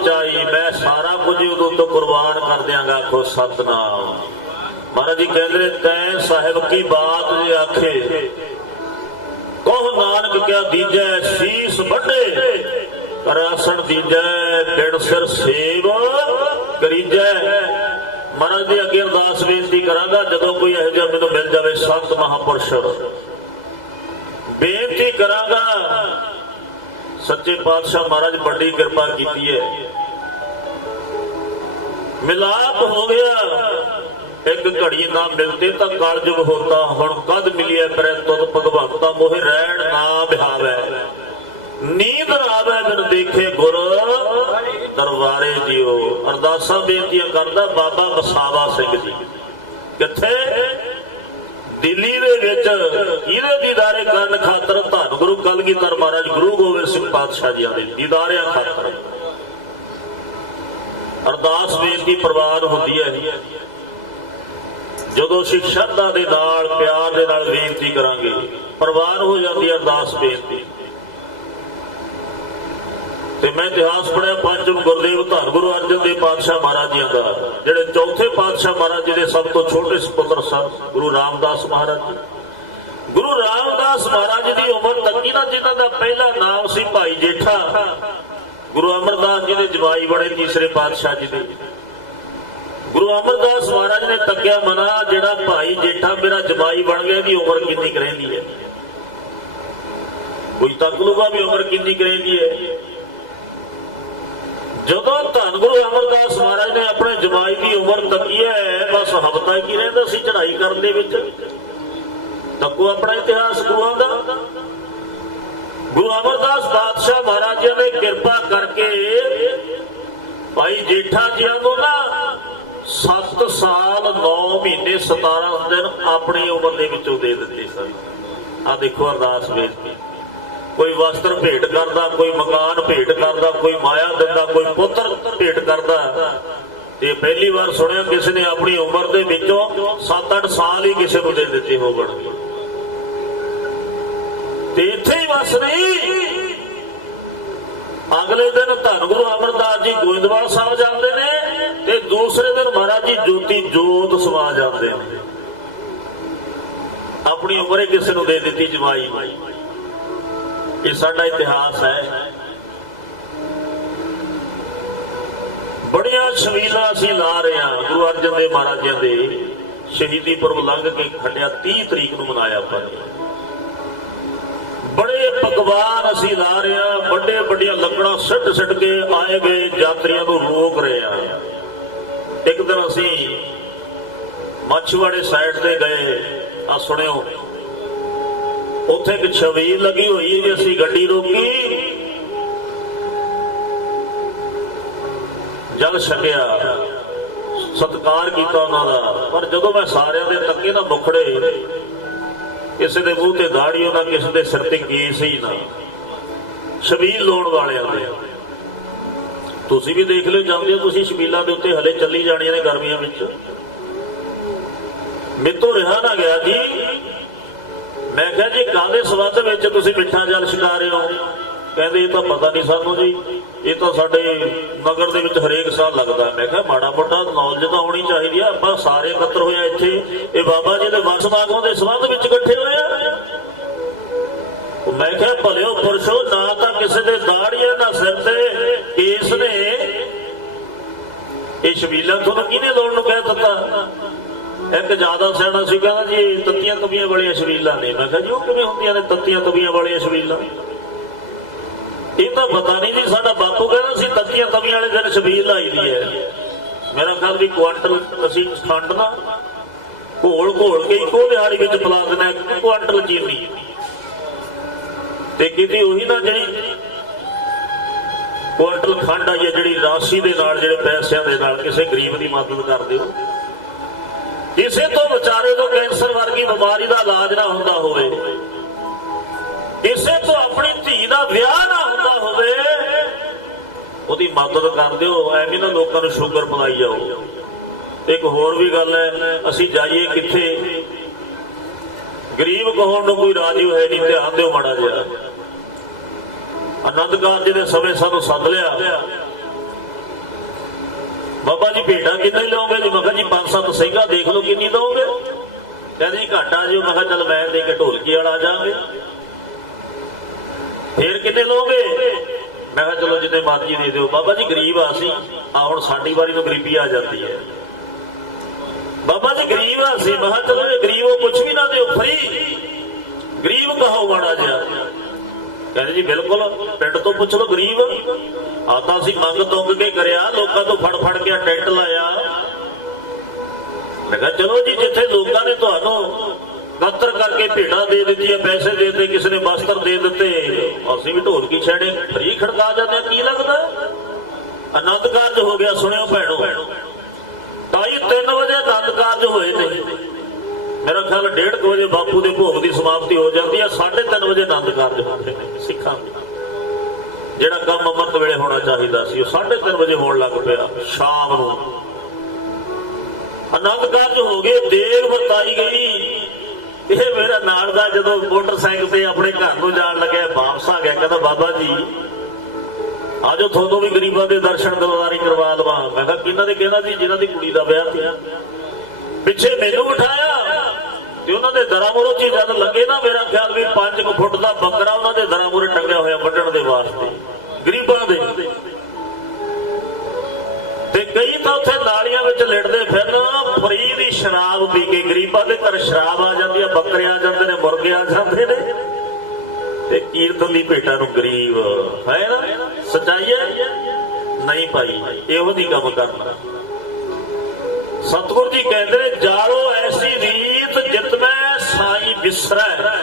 ਆਪ ਮੈਂ ਸਾਰਾ ਕੁਝ ਉਦੋਂ ਤੋਂ ਕੁਰਬਾਨ ਕਰ ਦਿਆਂਗਾ, ਆਖੋ ਸਤਨਾਮ। ਮਹਾਰਾਜ ਜੀ ਕਹਿੰਦੇ ਤੈ ਸਾਹਿਬ ਕੀ ਬਾਤ ਜੇ ਆਖੇ? ਕਹੋ ਨਾਨਕ ਕਿਆ ਦੀਜੈ ਸੀਸ ਵੱਡੇ ਕਰਾਸਣ ਦੀਜੈ ਬਿੜ ਸਿਰ ਸੇਵ ਕਰੀਜੈ। ਮਹਾਰਾਜ ਦੇ ਅੱਗੇ ਅਰਦਾਸ ਬੇਨਤੀ ਕਰਾਂਗਾ, ਜਦੋਂ ਕੋਈ ਇਹੋ ਜਿਹਾ ਮੈਨੂੰ ਮਿਲ ਜਾਵੇ, ਸੰਤ ਮਹਾਪੁਰਸ਼। ਬੇਨਤੀ ਕਰਾਂਗਾ ਸੱਚੇ ਪਾਤਸ਼ਾਹ ਮਹਾਰਾਜ ਵੱਡੀ ਕਿਰਪਾ ਕੀਤੀ ਹੈ। ਮਿਲਾਪ ਹੋ ਗਿਆ। ਇੱਕ ਘੜੀ ਨਾ ਮਿਲਤੇ ਤਾਂ ਕਲਯੁਗ ਹੋਤਾ। ਹੁਣ ਕਦ ਮਿਲਿਆ ਪਰੈ ਤੁਧ ਭਗਵੰਤਾ ਮੋਹਿ ਰਹਿਣ ਨਾ ਬਿਹਾਵੇ। ਨੀਂਦ ਆਵੇ ਬਿਨ ਦੇਖੇ ਗੁਰ। ਦਰਬਾਰੇ ਜਿਓ ਅਰਦਾਸਾਂ ਬੇਨਤੀਆਂ ਕਰਦਾ ਬਾਬਾ ਬਸਾਵਾ ਸਿੰਘ ਜੀ। ਕਿੱਥੇ? ਦਿੱਲੀ ਦੇ ਵਿੱਚ ਇਹਦੇ ਦੀਦਾਰੇ ਕਰਨ ਖਾਤਰ ਧੰਨ ਗੁਰੂ ਕਲਗੀਧਰ ਮਹਾਰਾਜ, ਗੁਰੂ ਗੋਬਿੰਦ ਸਿੰਘ ਪਾਤਸ਼ਾਹ ਜੀ ਦੇ ਦੀਦਾਰਿਆਂ ਖਾਤਰ। ਅਰਦਾਸ ਬੇਨਤੀ ਪ੍ਰਵਾਨ ਹੁੰਦੀ ਹੈ। ਜਦੋਂ ਅਸੀਂ ਸ਼ਰਧਾ ਦੇ ਨਾਲ, ਪਿਆਰ ਦੇ ਨਾਲ ਬੇਨਤੀ ਕਰਾਂਗੇ ਪ੍ਰਵਾਨ ਹੋ ਜਾਂਦੀ ਹੈ ਅਰਦਾਸ ਬੇਨਤੀ ਤੇ ਮੈਂ ਇਤਿਹਾਸ ਪੜਿਆ, ਪੰਜਮ ਗੁਰਦੇਵ ਧੰਨ ਗੁਰੂ ਅਰਜਨ ਦੇਵ ਪਾਤਸ਼ਾਹ ਮਹਾਰਾਜ ਜੀਆਂ ਦਾ। ਜਿਹੜੇ ਚੌਥੇ ਪਾਤਸ਼ਾਹ ਮਹਾਰਾਜ ਜੀ ਦੇ ਸਭ ਤੋਂ ਛੋਟੇ ਸੁਪੁੱਤਰ ਸਨ, ਗੁਰੂ ਰਾਮਦਾਸ ਮਹਾਰਾਜ ਜੀ। ਗੁਰੂ ਰਾਮਦਾਸ ਮਹਾਰਾਜ ਦੀ ਉਮਰ ਤੱਕੀ ਨਾ, ਜਿਨ੍ਹਾਂ ਦਾ ਪਹਿਲਾ ਨਾਮ ਸੀ ਭਾਈ ਜੇਠਾ, ਗੁਰੂ ਅਮਰਦਾਸ ਜੀ ਦੇ ਜਵਾਈ ਬਣੇ ਤੀਸਰੇ ਪਾਤਸ਼ਾਹ ਜੀ ਦੇ। ਗੁਰੂ ਅਮਰਦਾਸ ਮਹਾਰਾਜ ਨੇ ਤੱਕਿਆ ਮਨਾ, ਜਿਹੜਾ ਭਾਈ ਜੇਠਾ ਮੇਰਾ ਜਵਾਈ ਬਣ ਗਿਆ ਦੀ ਉਮਰ ਕਿੰਨੀ ਕੁ ਰਹਿੰਦੀ ਹੈ? ਕੋਈ ਤੱਕ ਲੂਗਾ ਵੀ ਉਮਰ ਕਿੰਨੀ ਕੁ ਰਹਿੰਦੀ ਹੈ? ਜਦੋਂ ਧੰਨ ਗੁਰੂ ਅਮਰਦਾਸ ਮਹਾਰਾਜ ਨੇ ਆਪਣੇ ਜਮਾਈ ਦੀ ਉਮਰ ਤੱਕੀ ਹੈ, ਬਸ ਹਫਤਾ ਕੀ ਰਹਿੰਦਾ ਸੀ ਚੜ੍ਹਾਈ ਕਰਨ ਦੇ ਵਿੱਚ। ਤੱਕੋ ਆਪਣਾ ਇਤਿਹਾਸ ਗੁਰੂਆਂ ਦਾ। ਗੁਰੂ ਅਮਰਦਾਸ ਬਾਦਸ਼ਾਹ ਮਹਾਰਾਜ ਨੇ ਕਿਰਪਾ ਕਰਕੇ ਭਾਈ ਜੇਠਾ ਜੀਆਂ ਨੂੰ ਨਾ 7 ਸਾਲ 9 ਮਹੀਨੇ 17 ਦਿਨ ਆਪਣੀ ਉਮਰ ਦੇ ਵਿੱਚੋਂ ਦੇ ਦਿੱਤੇ ਸਨ। ਆ ਦੇਖੋ ਅਰਦਾਸ ਬੇਨਤੀ ਕੋਈ ਵਸਤਰ ਭੇਟ ਕਰਦਾ, ਕੋਈ ਮਕਾਨ ਭੇਟ ਕਰਦਾ, ਕੋਈ ਮਾਇਆ ਦਿੰਦਾ, ਕੋਈ ਪੁੱਤਰ ਭੇਟ ਕਰਦਾ। ਤੇ ਪਹਿਲੀ ਵਾਰ ਸੁਣਿਆ ਕਿਸੇ ਨੇ ਆਪਣੀ ਉਮਰ ਦੇ ਵਿੱਚੋਂ 7-8 ਸਾਲ ਹੀ ਕਿਸੇ ਨੂੰ ਦੇ ਦਿੱਤੇ ਹੋਣਗੇ ਤੇ ਇੱਥੇ ਹੀ ਵਸ ਨਹੀਂ ਅਗਲੇ ਦਿਨ ਧੰਨ ਗੁਰੂ ਅਮਰਦਾਸ ਜੀ ਗੋਇੰਦਵਾਲ ਸਾਹਿਬ ਜਾਂਦੇ ਨੇ ਤੇ ਦੂਸਰੇ ਦਿਨ ਮਹਾਰਾਜ ਜੀ ਜੋਤੀ ਜੋਤ ਸਮਾ ਜਾਂਦੇ ਨੇ। ਆਪਣੀ ਉਮਰੇ ਕਿਸੇ ਨੂੰ ਦੇ ਦਿੱਤੀ ਜਵਾਈ। ਇਹ ਸਾਡਾ ਇਤਿਹਾਸ ਹੈ। ਬੜੀਆਂ ਸ਼ਵੀਲਾਂ ਅਸੀਂ ਲਾ ਰਹੇ ਹਾਂ ਗੁਰੂ ਅਰਜਨ ਦੇਵ ਮਹਾਰਾਜਾਂ ਦੇ ਸ਼ਹੀਦੀ ਪੁਰਬ ਲੰਘ ਕੇ ਖੰਡਿਆ 30 ਤਰੀਕ ਨੂੰ ਮਨਾਇਆ ਆਪਾਂ ਬੜੇ ਪਕਵਾਨ ਅਸੀਂ ਲਾ ਰਹੇ ਹਾਂ, ਵੱਡੇ ਵੱਡੀਆਂ ਲੱਕੜਾਂ ਸਿੱਟ ਸਿੱਟ ਕੇ ਆਏ ਗਏ ਯਾਤਰੀਆਂ ਨੂੰ ਰੋਕ ਰਹੇ ਹਾਂ। ਇੱਕ ਦਿਨ ਅਸੀਂ ਮੱਛਵਾੜੇ ਸਾਈਡ ਤੇ ਗਏ। ਆ ਸੁਣਿਓ ਉੱਥੇ ਇੱਕ ਛਵੀਲ ਲੱਗੀ ਹੋਈ ਹੈ ਜੀ, ਅਸੀਂ ਗੱਡੀ ਰੋਕੀ। ਜਲ ਛਕਿਆ। ਸਤਕਾਰ ਕੀਤਾ ਉਹਨਾਂ ਦਾ। ਪਰ ਜਦੋਂ ਮੈਂ ਸਾਰਿਆਂ ਦੇ ਤੱਕੇ ਨਾ ਮੁਖੜੇ, ਕਿਸੇ ਦੇ ਮੂੰਹ ਤੇ ਦਾੜੀ ਉਹਨਾਂ ਕਿਸੇ ਦੇ ਸਿਰ ਤੇ ਕੇਸ ਹੀ ਨਾ। ਛਬੀਲ ਲਾਉਣ ਵਾਲਿਆਂ ਦੇ। ਤੁਸੀਂ ਵੀ ਦੇਖ ਲਿਓ, ਜਾਂਦੇ ਹੋ ਤੁਸੀਂ ਛਬੀਲਾਂ ਦੇ ਉੱਤੇ, ਹਲੇ ਚੱਲੀ ਜਾਣੀਆਂ ਨੇ ਗਰਮੀਆਂ ਵਿੱਚ। ਮੇਤੋਂ ਰਿਹਾ ਨਾ ਗਿਆ ਜੀ। ਮੈਂ ਕਿਹਾ ਜੀ ਕਾਹਦੇ ਸਬੰਧ ਵਿੱਚ ਤੁਸੀਂ ਮਿੱਠਾ ਜਲ ਛਕਾ ਰਹੇ ਹੋ। ਕਹਿੰਦੇ, ਇਹ ਤਾਂ ਪਤਾ ਨਹੀਂ ਸਾਨੂੰ ਜੀ। ਇਹ ਤਾਂ ਸਾਡੇ ਨਗਰ ਦੇ ਵਿੱਚ ਹਰੇਕ ਸਾਲ ਲੱਗਦਾ। ਮੈਂ ਕਿਹਾ, ਮਾੜਾ ਮੋਟਾ ਨੌਲੇਜ ਤਾਂ ਹੋਣੀ ਚਾਹੀਦੀ ਆ। ਆਪਾਂ ਸਾਰੇ ਇਕੱਤਰ ਹੋਏ ਇੱਥੇ। ਇਹ ਬਾਬਾ ਜੀ ਦੇ ਵੰਸ਼ ਸਮਾਗਮਾਂ ਦੇ ਸਬੰਧ ਵਿੱਚ ਇਕੱਠੇ ਹੋਏ ਆ। ਮੈਂ ਕਿਹਾ, ਭਲਿਓ ਪੁਰਸ਼ੋ, ਨਾ ਤਾਂ ਕਿਸੇ ਦੇ ਦਾੜੀਆਂ ਨਾ ਸਿਰ ਤੇ ਕੇਸ ਨੇ। ਇਹ ਸ਼ਬੀਲਾ ਤੁਹਾਨੂੰ ਕਿਹਨੇ ਲਾਉਣ ਨੂੰ ਕਹਿ ਦਿੱਤਾ? ਇੱਕ ਜ਼ਿਆਦਾ ਸਿਆਣਾ ਸੀ ਕਹਿੰਦਾ ਜੀ ਇਹ ਤੱਤੀਆਂ ਤਵੀਆਂ ਵਾਲੀਆਂ ਸ਼ਬੀਲਾਂ ਨੇ। ਮੈਂ ਕਿਹਾ ਜੀ, ਉਹ ਕਿਵੇਂ ਹੁੰਦੀਆਂ ਨੇ ਤੱਤੀਆਂ ਤਵੀਆਂ ਵਾਲੀਆਂ ਸ਼ਬੀਲਾਂ ਇਹ ਤਾਂ ਪਤਾ ਨਹੀਂ ਜੀ, ਸਾਡਾ ਬਾਪੂ ਕਹਿੰਦਾ ਸੀ, ਤੱਤੀਆਂ ਤਵੀਆਂ ਵਾਲੇ ਦਿਨ ਸ਼ਬੀਲ ਲਾਈ ਦੀ ਹੈ। ਮੇਰਾ ਖਿਆਲ ਵੀ ਕੁਆਂਟਲ ਅਸੀਂ ਖੰਡ ਨਾ, ਘੋਲ ਘੋਲ ਕੇ ਇੱਕੋ ਦਿਹਾੜੀ ਵਿੱਚ ਪਿਲਾ ਦੇਣਾ ਕੁਆਂਟਲ ਚੀਨੀ। ਤੇ ਕਿਤੇ ਉਹੀ ਨਾ ਜਿਹੜੀ ਕੁਆਂਟਲ ਖੰਡ ਆਈ ਹੈ, ਜਿਹੜੀ ਰਾਸ਼ੀ ਦੇ ਨਾਲ, ਜਿਹੜੇ ਪੈਸਿਆਂ ਦੇ ਨਾਲ ਕਿਸੇ ਗਰੀਬ ਦੀ ਮਦਦ ਕਰਦੇ ਹੋ। ਇਸੇ ਤੋਂ ਵਿਚਾਰੇ ਤੋਂ ਕੈਂਸਰ ਵਰਗੀ ਬਿਮਾਰੀ ਦਾ ਇਲਾਜ ਨਾ ਹੁੰਦਾ ਹੋਵੇ। ਇਸੇ ਤੋਂ ਆਪਣੀ ਧੀ ਦਾ ਵਿਆਹ ਨਾ ਹੁੰਦਾ ਹੋਵੇ, ਉਹਦੀ ਮਦਦ ਕਰ ਦਿਓ, ਐਵੇਂ ਨਾ ਲੋਕਾਂ ਨੂੰ ਸ਼ੂਗਰ ਪਲਾਈ ਜਾਓ। ਇੱਕ ਹੋਰ ਵੀ ਗੱਲ ਹੈ, ਅਸੀਂ ਜਾਈਏ ਕਿੱਥੇ? ਗਰੀਬ ਕਹਾਉਣ ਨੂੰ ਕੋਈ ਰਾਜੀ ਹੋਏ ਨਹੀਂ, ਧਿਆਨ ਦਿਓ ਮਾੜਾ ਜਿਹਾ। ਆਨੰਦ ਕਾਰਜ ਦੇ ਸਮੇਂ ਸਾਨੂੰ ਸੱਦ ਲਿਆ। ਬਾਬਾ ਜੀ ਭੇਡਾਂ ਕਿੰਨੇ ਲਓਗੇ ਜੀ ਮੈਂ ਕਿਹਾ ਜੀ ਪੰਜ ਸੱਤ ਸਿੰਘਾਂ ਦੇਖ ਲਓ ਕਿੰਨੀ ਦਓਗੇ ਕਹਿੰਦੇ ਜੀ ਘਾਟਾ ਜੀ ਮੈਂ ਕਿਹਾ ਚੱਲ ਮੈਂ ਦੇ ਕੇ ਢੋਲਕੀ ਵਾਲਾ ਆ ਜਾਵਾਂਗੇ। ਫੇਰ ਕਿੰਨੇ ਲਓਗੇ ਮੈਂ ਕਿਹਾ ਚਲੋ ਜਿੰਨੇ ਮਰਜ਼ੀ ਦੇ ਦਿਓ। ਬਾਬਾ ਜੀ ਗਰੀਬ ਆ ਸੀ ਆ ਹੁਣ ਸਾਡੀ ਵਾਰੀ ਨੂੰ ਗਰੀਬੀ ਆ ਜਾਂਦੀ ਹੈ। ਬਾਬਾ ਜੀ ਗਰੀਬ ਆ ਸੀ ਮੈਂ ਕਿਹਾ ਚਲੋ ਇਹ ਗਰੀਬ ਉਹ ਕੁਛ ਵੀ ਨਾ ਦਿਓ। ਫਰੀ। ਗਰੀਬ ਕਹੋ ਮਾੜਾ ਜਿਹਾ। ਕਹਿੰਦੇ ਜੀ ਬਿਲਕੁਲ ਪਿੰਡ ਤੋਂ ਪੁੱਛ ਲਓ ਗਰੀਬ। ਆ ਤਾਂ ਅਸੀਂ ਮੰਗ ਤੁੰਗ ਕੇ ਕਰਿਆ ਲੋਕਾਂ ਤੋਂ ਫੜ ਫੜ ਕੇ ਟੈਂਟ ਲਾਇਆ। ਮੈਂ ਕਿਹਾ ਚਲੋ ਜੀ ਜਿੱਥੇ ਲੋਕਾਂ ਨੇ ਤੁਹਾਨੂੰ ਕਤਰ ਕਰਕੇ ਭੇਡਾਂ ਦੇ ਦਿੱਤੀਆਂ ਪੈਸੇ ਦੇ ਦਿੱਤੇ ਕਿਸੇ ਨੇ ਵਸਤਰ ਦੇ ਦਿੱਤੇ ਅਸੀਂ ਵੀ ਢੋਲਕੀ ਛੇੜੇ ਫਰੀ ਖੜਕਾ ਜਾਂਦੇ ਹਾਂ, ਕੀ ਲੱਗਦਾ? ਆਨੰਦ ਕਾਰਜ ਹੋ ਗਿਆ ਸੁਣਿਓ ਭੈਣੋ। ਭਾਈ 3 ਵਜੇ ਆਨੰਦ ਕਾਰਜ ਹੋਏ ਨੇ। ਮੇਰਾ ਖਿਆਲ 1:30 ਵਜੇ ਬਾਪੂ ਦੇ ਭੋਗ ਦੀ ਸਮਾਪਤੀ ਹੋ ਜਾਂਦੀ ਹੈ 3:30 ਵਜੇ ਆਨੰਦ ਕਾਰਜ ਹੁੰਦੇ ਨੇ ਸਿੱਖਾਂ ਦੇ। ਜਿਹੜਾ ਕੰਮ ਅੰਮ੍ਰਿਤ ਵੇਲੇ ਹੋਣਾ ਚਾਹੀਦਾ ਸੀ, ਉਹ 3:30 ਵਜੇ ਹੋਣ ਲੱਗ ਪਿਆ, ਸ਼ਾਮ ਨੂੰ। ਆਨੰਦ ਕਾਰਜ ਹੋ ਗਏ, ਦੇਰ ਵਰਤਾਈ ਗਈ। ਇਹ ਮੇਰਾ ਨਾਲ ਦਾ ਜਦੋਂ ਮੋਟਰਸਾਈਕਲ ਤੇ ਆਪਣੇ ਘਰ ਨੂੰ ਜਾਣ ਲੱਗਿਆ, ਵਾਪਸ ਆ ਗਿਆ, ਕਹਿੰਦਾ, ਬਾਬਾ ਜੀ, ਆਜੋ ਤੁਹਾਨੂੰ ਵੀ ਗਰੀਬਾਂ ਦੇ ਦਰਸ਼ਨ ਦਿਲਦਾਰੀ ਕਰਵਾ ਦਵਾਂ। ਮੈਂ ਕਿਹਾ, ਕਿਹਨਾਂ ਦੇ ਕਹਿੰਦਾ ਜੀ ਜਿਨ੍ਹਾਂ ਦੀ ਕੁੜੀ ਦਾ ਵਿਆਹ ਸੀ। ਪਿੱਛੇ ਮੈਨੂੰ ਬਿਠਾਇਆ ਤੇ ਉਹਨਾਂ ਦੇ ਦਰਾਂ ਮੂਹਰੋਂ ਚ ਜਦ ਲੱਗੇ ਨਾ ਮੇਰਾ ਖਿਆਲ ਵੀ 5 ਫੁੱਟ ਦਾ ਬੱਕਰਾ ਉਹਨਾਂ ਦੇ ਦਰਾਂ ਮੂਹਰੇ ਟੰਗਿਆ ਹੋਇਆ ਵੱਢਣ ਦੇ ਵਾਸਤੇ, ਗਰੀਬਾਂ ਦੇ। ਤੇ ਕਈ ਤਾਂ ਉੱਥੇ ਨਾਲੀਆਂ ਵਿੱਚ ਲਿਟਦੇ ਫਿਰਨ ਫਰੀ ਦੀ ਸ਼ਰਾਬ ਪੀ ਕੇ ਗਰੀਬਾਂ ਦੇ ਘਰ ਸ਼ਰਾਬ ਆ ਜਾਂਦੀ ਆ, ਬੱਕਰੇ ਆ ਜਾਂਦੇ ਨੇ, ਮੁਰਗੇ ਆ ਜਾਂਦੇ ਨੇ। ਤੇ ਕੀਰਤਨ ਦੀ ਭੇਟਾ ਨੂੰ ਗਰੀਬ, ਹੈ ਨਾ? ਸਚਾਈ ਹੈ? ਨਹੀਂ ਭਾਈ, ਇਹੋ ਦੀ ਕੰਮ ਕਰਨਾ। ਸਤਿਗੁਰ ਜੀ ਕਹਿੰਦੇ ਜਾਲੋ ਐਸੀ ਰੀਤ ਜਿਤ ਮੈਂ, ਸਾਈ ਬਿਸਰੈ।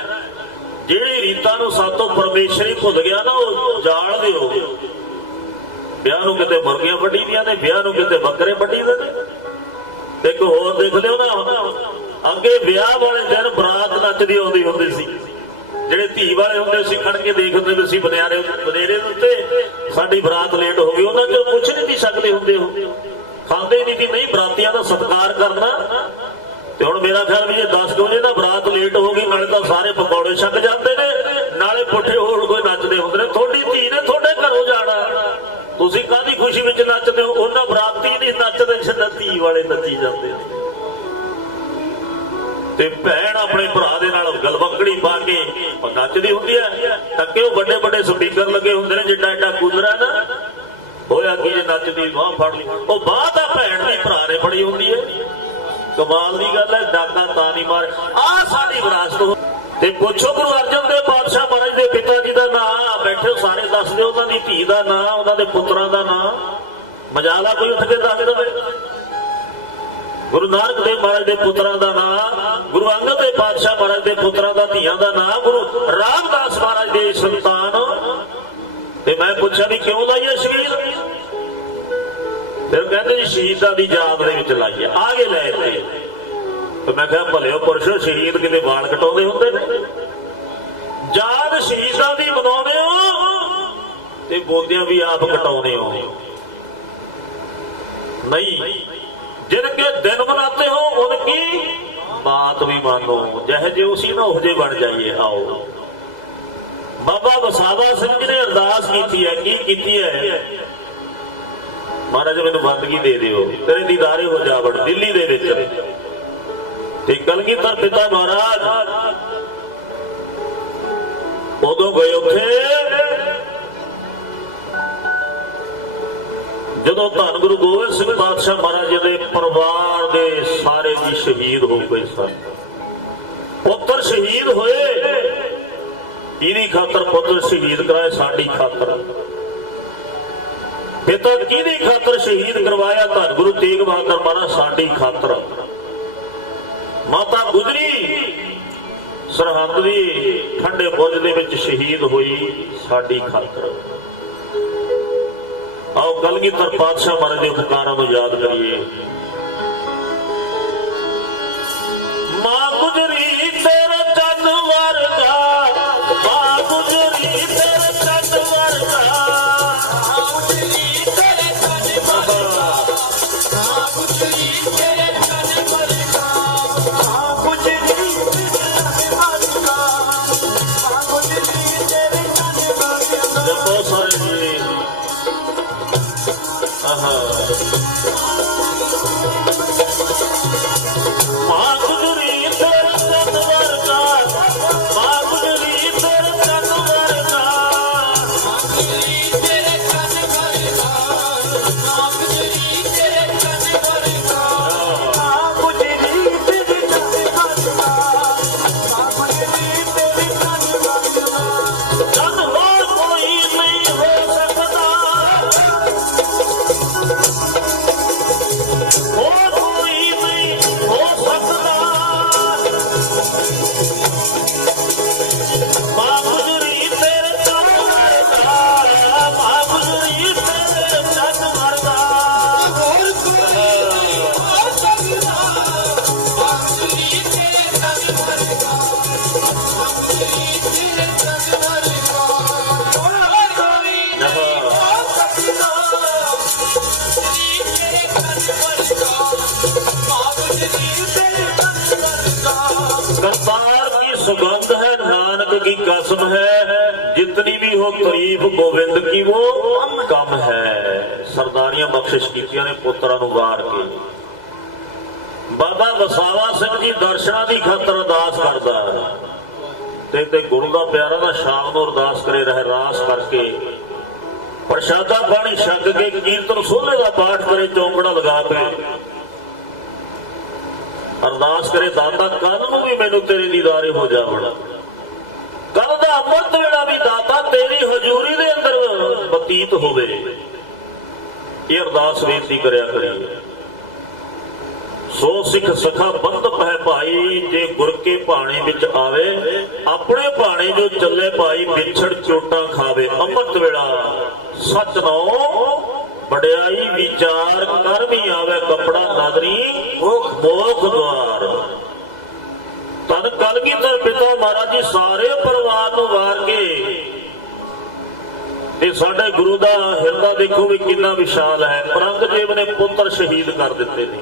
ਜਿਹੜੀ ਰੀਤਾਂ ਨੂੰ ਸਾਤੋਂ ਪਰਮੇਸ਼ਰ ਹੀ ਭੁੱਲ ਗਿਆ ਨਾ, ਉਹ ਜਾਲ ਦਿਓ ਵਿਆਹ ਨੂੰ ਕਿਤੇ ਮੁਰਗੀਆਂ ਵੱਢੀ ਦੀਆਂ ਨੇ, ਵਿਆਹ ਨੂੰ ਕਿਤੇ ਬੱਕਰੇ ਵੱਢੀ ਨੇ। ਤੇ ਇੱਕ ਹੋਰ ਦੇਖ ਲਿਓ ਨਾ, ਅੱਗੇ ਵਿਆਹ ਵਾਲੇ ਦਿਨ ਬਰਾਤ ਨੱਚਦੀ ਆਉਂਦੀ ਹੁੰਦੀ ਸੀ। ਜਿਹੜੇ ਧੀ ਵਾਲੇ ਹੁੰਦੇ ਸੀ, ਖੜ ਕੇ ਦੇਖਦੇ ਹੁੰਦੇ ਸੀ ਬਨਿਆਰੇ ਬਨੇਰੇ ਦੇ ਉੱਤੇ। ਸਾਡੀ ਬਰਾਤ ਲੇਟ ਹੋ ਗਈ, ਉਹਨਾਂ ਚੋਂ ਪੁੱਛ ਨਹੀਂ ਸਕਦੇ ਹੁੰਦੇ ਉਹ। ਖਾਂਦੇ ਨਹੀਂ ਵੀ ਨਹੀਂ ਬਰਾਤੀਆਂ ਦਾ ਸਤਿਕਾਰ ਕਰਨਾ। ਤੇ ਹੁਣ ਮੇਰਾ ਖਿਆਲ ਵੀ ਇਹ 10 ਵਜੇ ਨਾ ਬਰਾਤ ਲੇਟ ਹੋ ਗਈ, ਨਾਲੇ ਤਾਂ ਸਾਰੇ ਪਕੌੜੇ ਛਕ ਜਾਂਦੇ ਨੇ, ਨਾਲੇ ਪੁੱਠੇ ਹੋੜ ਕੋਈ ਨੱਚਦੇ ਹੁੰਦੇ ਨੇ। ਤੁਹਾਡੀ ਧੀ ਨੇ ਤੁਹਾਡੇ ਘਰੋਂ ਜਾਣਾ। ਤੁਸੀਂ ਕਾਹਦੀ ਖੁਸ਼ੀ ਵਿੱਚ ਨੱਚਦੇ ਹੋ? ਉਹਨਾਂ ਬਰਾਤੀ ਨਹੀਂ ਨੱਚਦੇ, ਜਿੰਨਾ ਵਾਲੇ ਨੱਚੀ ਜਾਂਦੇ ਨੇ ਤੇ ਭੈਣ ਆਪਣੇ ਭਰਾ ਦੇ ਨਾਲ ਗਲਵਕੜੀ ਪਾ ਕੇ ਨੱਚਦੀ ਹੁੰਦੀ ਹੈ ਟੱਕੇ ਉਹ ਵੱਡੇ ਵੱਡੇ ਸਪੀਕਰ ਲੱਗੇ ਹੁੰਦੇ ਨੇ, ਜਿੱਡਾ ਐਡਾ ਕੂਲਰ ਹੈ ਨਾ। ਹੋਇਆ ਕੀ ਜੇ ਨੱਚਦੀ, ਬਾਹ ਫੜ ਲਈ। ਉਹ ਬਾਹ ਤਾਂ ਭੈਣ ਭਰਾ ਨੇ ਫੜੀ ਹੁੰਦੀ ਹੈ ਕਮਾਲ ਦੀ ਗੱਲ ਹੈ ਡਾਕਾ ਤਾਂ ਨਹੀਂ ਮਾਰ। ਆ ਸਾਡੀ ਵਿਰਾਸਤ ਹੋ- ਤੇ ਪੁੱਛੋ ਗੁਰੂ ਅਰਜਨ ਦੇਵ ਪਾਤਸ਼ਾਹ ਮਹਾਰਾਜ ਦੇ ਪਿਤਾ ਜੀ ਦਾ ਨਾਮ। ਬੈਠੇ ਹੋ ਸਾਰੇ, ਦੱਸ ਦਿਓ ਉਹਨਾਂ ਦੀ ਧੀ ਦਾ ਨਾਮ, ਉਹਨਾਂ ਦੇ ਪੁੱਤਰਾਂ ਦਾ ਨਾਮ। ਮਜਾਲਾ ਕੋਈ ਉੱਠ ਕੇ ਦੱਸ ਦੇਵੇ। ਗੁਰੂ ਨਾਨਕ ਦੇਵ ਮਹਾਰਾਜ ਦੇ ਪੁੱਤਰਾਂ ਦਾ ਨਾਮ, ਗੁਰੂ ਅੰਗਦ ਦੇਵ ਪਾਤਸ਼ਾਹ ਮਹਾਰਾਜ ਦੇ ਪੁੱਤਰਾਂ ਦਾ ਧੀਆਂ ਦਾ ਨਾਮ, ਗੁਰੂ ਰਾਮਦਾਸ ਮਹਾਰਾਜ ਦੇ ਸੰਤਾਨ। ਤੇ ਮੈਂ ਪੁੱਛਿਆ ਵੀ ਕਿਉਂ ਲਾਈਏ ਸ਼ਹੀਦ ਫਿਰ ਕਹਿੰਦੇ ਜੀ ਸ਼ਹੀਦਾਂ ਦੀ ਯਾਦ ਦੇ ਵਿੱਚ ਲਾਈ ਆ ਆਗੇ ਲੈ ਇੱਥੇ ਤੇ ਮੈਂ ਕਿਹਾ, ਭਲਿਓ ਪੁਰਸ਼ੋ, ਸ਼ਹੀਦ ਕਿਤੇ ਬਾਲ ਕਟਾਉਂਦੇ ਹੁੰਦੇ ਨੇ? ਯਾਦ ਸ਼ਹੀਦਾਂ ਦੀ ਬਣਾਉਂਦੇ ਹੋ ਤੇ ਬੋਲਦਿਆਂ ਵੀ ਆਪ ਕਟਾਉਂਦੇ ਹੋ। ਨਹੀਂ ਜਿਨਕੇ ਦਿਨ ਬਣਾਤੇ ਹੋ ਉਨਕੀ ਬਾਤ ਵੀ ਮਾਨੋ। ਜਿਹੇ ਜੇ ਉਸੀ ਨਾ ਉਹਦੇ ਬਣ ਜਾਈਏ, ਆਓ। ਬਾਬਾ ਵਸਾਵਾ ਸਿੰਘ ਨੇ ਅਰਦਾਸ ਕੀਤੀ ਹੈ, ਕੀ ਕੀਤੀ ਹੈ? ਮਹਾਰਾਜ ਮੈਨੂੰ ਬੰਦਗੀ ਦੇ ਦਿਓ। ਤੇਰੇ ਦੀਦਾਰੇ ਹੋ ਜਾਵੜ ਦਿੱਲੀ ਦੇ ਵਿੱਚ। ਤੇ ਕਲਗੀਧਰ ਪਿਤਾ ਮਹਾਰਾਜ, ਉਦੋਂ ਗਏ ਉੱਥੇ। ਜਦੋਂ ਧੰਨ ਗੁਰੂ ਗੋਬਿੰਦ ਸਿੰਘ ਪਾਤਸ਼ਾਹ ਮਹਾਰਾਜ ਜੀ ਦੇ ਪਰਿਵਾਰ ਦੇ ਸਾਰੇ ਜੀ ਸ਼ਹੀਦ ਹੋ ਗਏ ਸਨ। ਪੁੱਤਰ ਸ਼ਹੀਦ ਹੋਏ। ਇਹਦੀ ਖਾਤਰ ਪੁੱਤਰ ਸ਼ਹੀਦ ਕਰਾਏ, ਸਾਡੀ ਖਾਤਰ। ਪਿਤਾ ਕਿਹਦੀ ਖਾਤਰ ਸ਼ਹੀਦ ਕਰਵਾਇਆ? ਧੰਨ ਗੁਰੂ ਤੇਗ ਬਹਾਦਰ ਮਹਾਰਾਜ, ਸਾਡੀ ਖਾਤਰ। ਮਾਤਾ ਗੁਜਰੀ, ਸਰਹੰਦ ਦੀ ਠੰਡੇ ਬੁੱਝ ਦੇ ਵਿੱਚ ਸ਼ਹੀਦ ਹੋਈ ਸਾਡੀ ਖਾਤਰ। ਆਓ ਕਲਗੀਧਰ ਪਾਤਸ਼ਾਹ ਮਹਾਰਾਜ ਦੇ ਉਪਕਾਰਾਂ ਨੂੰ ਯਾਦ ਕਰੀਏ। जितनी भी हो तारीफ गोविंद की वो कम है ਸਰਦਾਰੀਆਂ ਬਖਸ਼ਿਸ਼ ਕੀਤੀਆਂ ਨੇ ਪੁੱਤਰਾਂ ਨੂੰ ਵਾਰ ਕੇ ਬਾਬਾ ਵਸਾਵਾ ਸਿੰਘ ਜੀ ਦਰਸ਼ਨਾਂ ਦੀ ਖਾਤਰ ਅਰਦਾਸ ਕਰਦਾ ਹੈ। ਤੇ ਤੇ ਗੁਰੂ ਦਾ ਪਿਆਰਾ ਦਾ ਸ਼ਾਮ ਨੂੰ ਅਰਦਾਸ ਕਰੇ ਰਹਿ ਰਾਸ ਕਰਕੇ ਪ੍ਰਸ਼ਾਦਾ ਪਾਣੀ ਛਕ ਕੇ ਕੀਰਤਨ ਸੋਹਲੇ ਦਾ ਪਾਠ ਕਰੇ ਚੌਂਕੜਾ ਲਗਾ ਕੇ ਅਰਦਾਸ ਕਰੇ ਦਾਤਾ ਕੱਲ ਨੂੰ ਵੀ ਮੈਨੂੰ ਤੇਰੇ ਦੀਦਾਰੇ ਹੋ ਜਾਵਣ ਕੱਲ ਦਾ ਅੰਮ੍ਰਿਤ ਵੇਲਾ ਵੀ ਦਾਤਾ ਤੇਰੀ ਹਜ਼ੂਰੀ ਦੇ ਅੰਦਰ ਬਤੀਤ ਹੋਵੇ, ਇਹ ਅਰਦਾਸ ਬੇਨਤੀ ਕਰਿਆ ਕਰੀ ਸੋ ਸਿੱਖ ਸਖਾ ਬੰਦ ਪਹਿ ਭਾਈ, ਜੇ ਗੁਰ ਕੇ ਭਾਣੇ ਵਿੱਚ ਆਵੇ, ਆਪਣੇ ਭਾਣੇ ਜੋ ਚੱਲੇ ਭਾਈ, ਵਿਛੜ ਚੋਟਾਂ ਖਾਵੇ। ਅੰਮ੍ਰਿਤ ਵੇਲਾ ਸੱਚ ਨੋ ਵਡਿਆਈ ਵਿਚਾਰ ਕਰ ਵੀ ਆਵੇ ਕਪੜਾ ਨਾਦਰੀ ਮੋਖ ਦਵਾਰ ਤਨ ਕਲਗੀਧਰ ਪਿਤਾ ਮਹਾਰਾਜ ਜੀ ਸਾਰੇ ਪਰਿਵਾਰ ਨੂੰ ਵਾਰ ਕੇ ਤੇ ਸਾਡੇ ਗੁਰੂ ਦਾ ਹਿਰਦਾ ਦੇਖੋ ਵੀ ਕਿੰਨਾ ਵਿਸ਼ਾਲ ਹੈ। ਔਰੰਗਜ਼ੇਬ ਨੇ ਪੁੱਤਰ ਸ਼ਹੀਦ ਕਰ ਦਿੱਤੇ ਨੇ।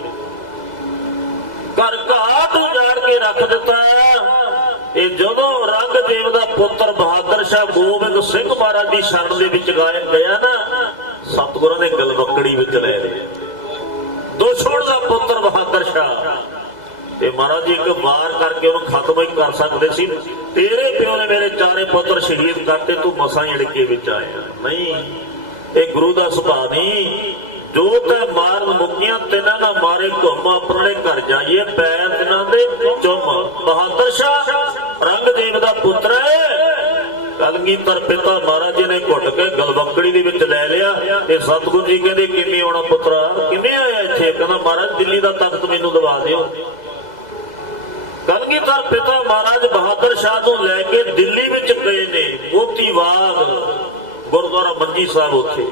ਘਰ ਘਾਟ ਉਜਾੜ ਕੇ ਰੱਖ ਦਿੱਤਾ ਇਹ ਜਦੋਂ ਔਰੰਗਜ਼ੇਬ ਦਾ ਪੁੱਤਰ ਬਹਾਦਰ ਸ਼ਾਹ ਗੋਬਿੰਦ ਸਿੰਘ ਮਹਾਰਾਜ ਦੀ ਸ਼ਰਨ ਦੇ ਵਿੱਚ ਗਾਇਆ ਗਿਆ ਨਾ, ਸਤਿਗੁਰਾਂ ਨੇ ਗਲਵਕੜੀ ਵਿੱਚ ਲੈ ਲਿਆ ਦੁਸ਼ਮਣ ਦਾ ਪੁੱਤਰ ਬਹਾਦਰ ਸ਼ਾਹ। ਤੇ ਮਹਾਰਾਜ ਜੀ, ਇੱਕ ਵਾਰ ਕਰਕੇ ਉਹਨੂੰ ਖਤਮ ਹੀ ਕਰ ਸਕਦੇ ਸੀ। ਤੇਰੇ ਪਿਓ ਨੇ ਮੇਰੇ ਚਾਰੇ ਪੁੱਤਰ ਸ਼ਹੀਦ ਕਰਤੇ, ਤੂੰ ਮਸਾਂ ਹੀ ੜਕੇ ਵਿੱਚ ਆਇਆ। ਨਹੀਂ, ਇਹ ਗੁਰੂ ਦਾ ਸੁਭਾਅ ਨਹੀਂ। ਜੋ ਤੇ ਮਾਰਨ ਮੁਕੀਆਂ, ਤਿੰਨਾਂ ਦਾ ਮਾਰੇ ਘੁੰਮ, ਆਪਣੇ ਘਰ ਜਾਈਏ ਪੈਰ ਤਿੰਨਾਂ ਦੇ ਚੁੰਮ। ਬਹਾਦਰ ਸ਼ਾਹ, ਰੰਗਦੇਵ ਦਾ ਪੁੱਤਰ ਹੈ। ਕਲਗੀਧਰ ਪਿਤਾ ਮਹਾਰਾਜ ਜੀ ਨੇ ਘੁੱਟ ਕੇ ਗਲਵੰਕੜੀ ਦੇ ਵਿੱਚ ਲੈ ਲਿਆ ਤੇ ਸਤਿਗੁਰੂ ਜੀ ਕਹਿੰਦੇ, ਕਿਵੇਂ ਆਉਣਾ ਪੁੱਤਰਾ? ਕਿਵੇਂ ਆਇਆ ਇੱਥੇ? ਕਹਿੰਦਾ, ਮਹਾਰਾਜ, ਦਿੱਲੀ ਦਾ ਤਖਤ ਮੈਨੂੰ ਦਵਾ ਦਿਓ। ਕਲਗੀਧਰ ਪਿਤਾ ਮਹਾਰਾਜ ਬਹਾਦਰ ਸ਼ਾਹ ਨੂੰ ਲੈ ਕੇ ਦਿੱਲੀ ਵਿੱਚ ਗਏ ਨੇ ਮੋਤੀ ਬਾਗ ਗੁਰਦੁਆਰਾ ਮੰਜੀ ਸਾਹਿਬ ਉੱਥੇ।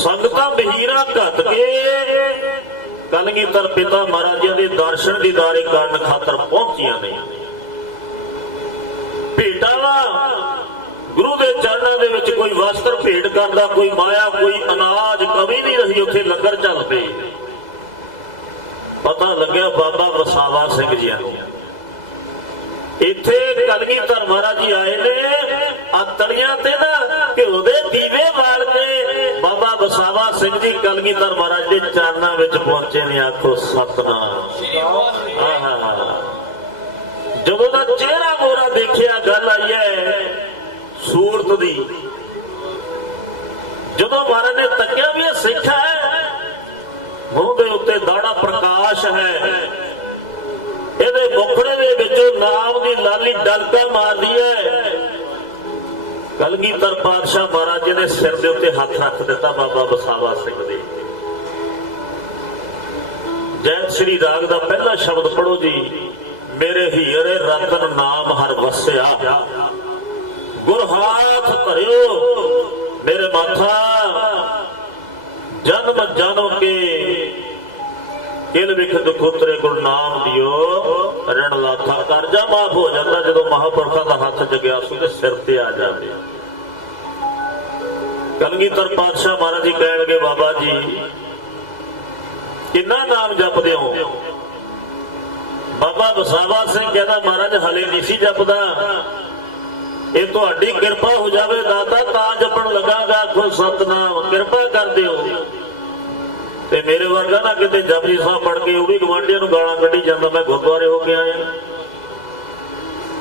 ਸੰਗਤਾਂ ਬਹੀਰਾ ਘੱਟ ਕੇ ਕਲਗੀਧਰ ਪਿਤਾ ਮਹਾਰਾਜਾਂ ਦੇ ਦਰਸ਼ਨ ਦੀਦਾਰੇ ਕਰਨ ਖਾਤਰ ਪਹੁੰਚੀਆਂ ਨੇ। ਭੇਟਾਂ ਗੁਰੂ ਦੇ ਚਰਨਾਂ ਦੇ ਵਿੱਚ ਕੋਈ ਵਸਤਰ ਭੇਟ ਕਰਦਾ, ਕੋਈ ਮਾਇਆ, ਕੋਈ ਅਨਾਜ ਕਵੀ ਨਹੀਂ ਰਹੀ ਉੱਥੇ ਲੰਗਰ ਚੱਲ ਪਏ ਪਤਾ ਲੱਗਿਆ ਬਾਬਾ ਵਸਾਵਾ ਸਿੰਘ ਜੀ ਨੂੰ। ਇੱਥੇ ਕਲਗੀਧਰ ਮਹਾਰਾਜ ਜੀ ਆਏ ਨੇ ਆ ਤੇ ਨਾ ਘਿਓ ਦੇ ਦੀਵੇ ਬਾਲ ਕੇ ਬਾਬਾ ਵਸਾਵਾ ਸਿੰਘ ਜੀ ਕਲਗੀਧਰ ਮਹਾਰਾਜ ਦੇ ਚਰਨਾਂ ਵਿੱਚ ਪਹੁੰਚੇ ਨੇ, ਆਖੋ ਸਤਨਾਮ। ਆਹਾ। ਜਦੋਂ ਦਾ ਚਿਹਰਾ ਮੋਰਾ ਦੇਖਿਆ, ਗੱਲ ਆਈ ਹੈ ਸੂਰਤ ਦੀ। ਜਦੋਂ ਮਹਾਰਾਜ ਨੇ ਤੱਕਿਆ ਵੀ ਇਹ ਸਿੱਖ ਹੈ ਮੂੰਹ ਦੇ ਉੱਤੇ ਦਾੜਾ ਪ੍ਰਕਾਸ਼ ਹੈ। ਇਹਦੇ ਮੁਖੜੇ ਦੇ ਵਿੱਚੋਂ ਨਾਮ ਦੀ ਲਾਲੀ ਡਲਕਾ ਮਾਰਦੀ ਹੈ। ਕਲਗੀਧਰ ਪਾਤਸ਼ਾਹ ਮਹਾਰਾਜ ਜੀ ਨੇ ਸਿਰ ਦੇ ਉੱਤੇ ਹੱਥ ਰੱਖ ਦਿੱਤਾ ਬਾਬਾ ਬਸਾਵਾ ਸਿੰਘ ਦੇ। ਜੈ ਸ੍ਰੀ ਰਾਗ ਦਾ ਪਹਿਲਾ ਸ਼ਬਦ ਪੜੋ ਜੀ। ਮੇਰੇ ਹੀਰੇ ਰਤਨ ਨਾਮ ਹਰ ਵਸਿਆ। ਗੁਰ ਹਾਥ ਧਰਿਓ ਮੇਰੇ ਮਾਥਾ। ਜਨਮ ਜਨਮ ਕੇ ਕਿਲ ਵਿਖ ਦੁਖੋਤਰੇ ਗੁਰ ਨਾਮ ਦਿਓ, ਰਣ ਲਾਥਾ ਕਰਜ਼ਾ ਮਾਫ ਹੋ ਜਾਂਦਾ ਜਦੋਂ ਮਹਾਪੁਰਖਾਂ ਦਾ ਹੱਥ ਜਗਿਆ ਸੀ ਤੇ ਸਿਰ ਤੇ ਆ ਜਾਂਦੇ। ਕਲਗੀਧਰ ਪਾਤਸ਼ਾਹ ਮਹਾਰਾਜ ਜੀ ਕਹਿਣ ਬਾਬਾ ਜੀ, ਕਿੰਨਾ ਨਾਮ ਜਪਦੇ ਹੋ? ਬਾਬਾ ਬਸਾਵਾ ਸਿੰਘ ਕਹਿੰਦਾ, ਮਹਾਰਾਜ ਹਲੇ ਨਹੀਂ ਸੀ ਜਪਦਾ। ਇਹ ਤੁਹਾਡੀ ਕਿਰਪਾ ਹੋ ਜਾਵੇ ਦਾਤਾ, ਤਾਂ ਜਪਣ ਲੱਗਾਗਾ ਆਖੋ ਸਤਨਾਮ ਕਿਰਪਾ ਕਰ ਦਿਓ। ਤੇ ਮੇਰੇ ਵਰਗਾ ਨਾ ਕਿਤੇ ਜਪਜੀ ਸਾਹਿਬ ਪੜ ਕੇ ਉਹ ਵੀ ਗਵਾਂਢੀਆਂ ਨੂੰ ਗਾਲਾਂ ਕੱਢੀ ਜਾਂਦਾ, ਮੈਂ ਗੁਰਦੁਆਰੇ ਹੋ ਕੇ ਆਇਆ।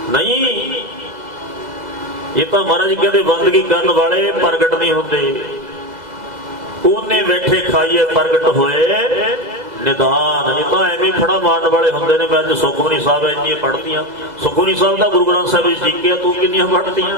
ਨਹੀਂ, ਇਹ ਤਾਂ ਮਹਾਰਾਜ ਕਹਿੰਦੇ ਬੰਦਗੀ ਕਰਨ ਵਾਲੇ ਪ੍ਰਗਟ ਨਹੀਂ ਹੁੰਦੇ। ਉਹਨੇ ਬੈਠੇ ਖਾਈਏ ਪ੍ਰਗਟ ਹੋਏ ਨਿਦਾਨ। ਇਹ ਤਾਂ ਐਵੇਂ ਖੜਾ ਮਾਰਨ ਵਾਲੇ ਹੁੰਦੇ ਨੇ, ਮੈਂ ਅੱਜ ਸੁਖਮਨੀ ਸਾਹਿਬ ਇੰਨੀਆਂ ਪੜ੍ਹਦੀਆਂ ਸੁਖਮਨੀ ਸਾਹਿਬ ਦਾ ਗੁਰੂ ਗ੍ਰੰਥ ਸਾਹਿਬ ਵਿੱਚ ਲਿਖਿਆ, ਤੂੰ ਕਿੰਨੀਆਂ ਪੜ੍ਹਤੀਆਂ?